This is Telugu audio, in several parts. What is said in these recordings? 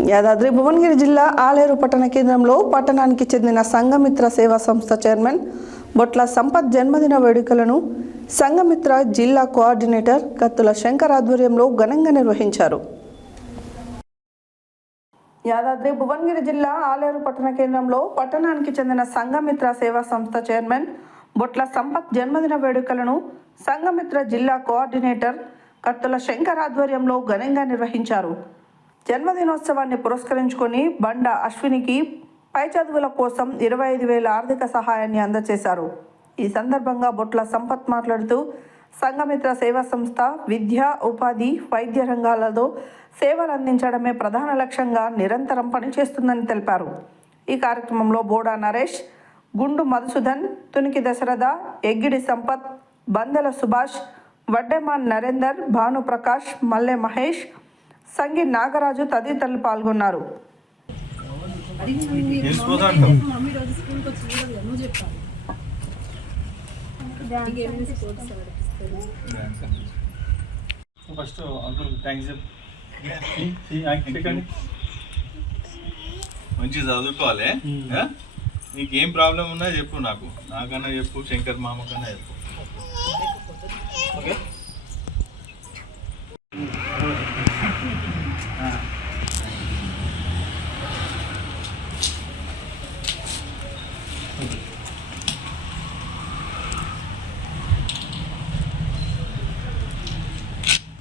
యాదాద్రి భువనగిరి జిల్లా ఆలేరు పట్టణ కేంద్రంలో పట్టణానికి చెందిన సంఘమిత్ర సేవా సంస్థ చైర్మన్ బొట్ల సంపత్ జన్మదిన వేడుకలను సంఘమిత్ర జిల్లా కోఆర్డినేటర్ కత్తుల శంకర్ ఆధ్వర్యంలో ఘనంగా నిర్వహించారు. యాదాద్రి భువనగిరి జిల్లా ఆలేరు పట్టణ కేంద్రంలో పట్టణానికి చెందిన సంఘమిత్ర సేవా సంస్థ చైర్మన్ బొట్ల సంపత్ జన్మదిన వేడుకలను సంఘమిత్ర జిల్లా కోఆర్డినేటర్ కత్తుల శంకర్ ఆధ్వర్యంలో ఘనంగా నిర్వహించారు. జన్మదినోత్సవాన్ని పురస్కరించుకొని బండ అశ్వినికి పై చదువుల కోసం ఇరవై ఐదు వేల ఆర్థిక సహాయాన్ని అందజేశారు ఈ సందర్భంగా బొట్ల సంపత్ మాట్లాడుతూ సంఘమిత్ర సేవా సంస్థ విద్య ఉపాధి వైద్య రంగాలలో సేవలు అందించడమే ప్రధాన లక్ష్యంగా నిరంతరం పనిచేస్తుందని తెలిపారు. ఈ కార్యక్రమంలో బోడా నరేష్ గుండు మధుసూదన్ తునికి దశరథ ఎగ్గిడి సంపత్ బందెల సుభాష్ వడ్డెమాన్ నరేందర్ భానుప్రకాష్ మల్లె మహేష్ సంగి నాగరాజు తదితరులు పాల్గొన్నారు. ఫస్ట్ అంకుల్ థ్యాంక్స్ మంచి చదువుకోవాలి? నీకు ఏం ప్రాబ్లం ఉన్నా చెప్పు నాకు. నాకన్నా చెప్పు శంకర్ మామ కన్నా చెప్పు. Okay?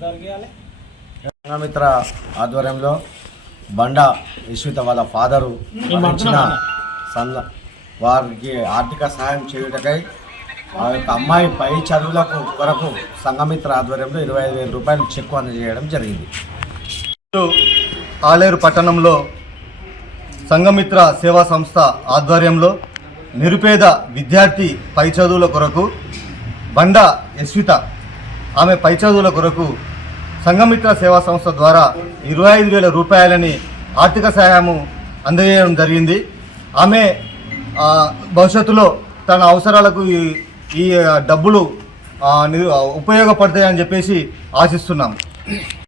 Sanghamitra ఆధ్వర్యంలో బండ విశ్విత వాళ్ళ ఫాదరు ఇచ్చిన సంద వారికి ఆర్థిక సహాయం చేయుటకై ఆ యొక్క అమ్మాయి పై చదువులకు కొరకు సంఘమిత్ర ఆధ్వర్యంలో ఇరవై ఐదు వేల రూపాయలు చెక్కు అందజేయడం జరిగింది. ఆలేరు పట్టణంలో సంఘమిత్ర సేవా సంస్థ ఆధ్వర్యంలో నిరుపేద విద్యార్థి పై చదువుల కొరకు బండ యశ్విత ఆమె పై చదువుల కొరకు సంఘమిత్ర సేవా సంస్థ ద్వారా ఇరవై ఐదు వేల రూపాయలని ఆర్థిక సహాయము అందజేయడం జరిగింది. ఆమె భవిష్యత్తులో తన అవసరాలకు ఈ ఈ డబ్బులు ఉపయోగపడతాయని చెప్పేసి ఆశిస్తున్నాం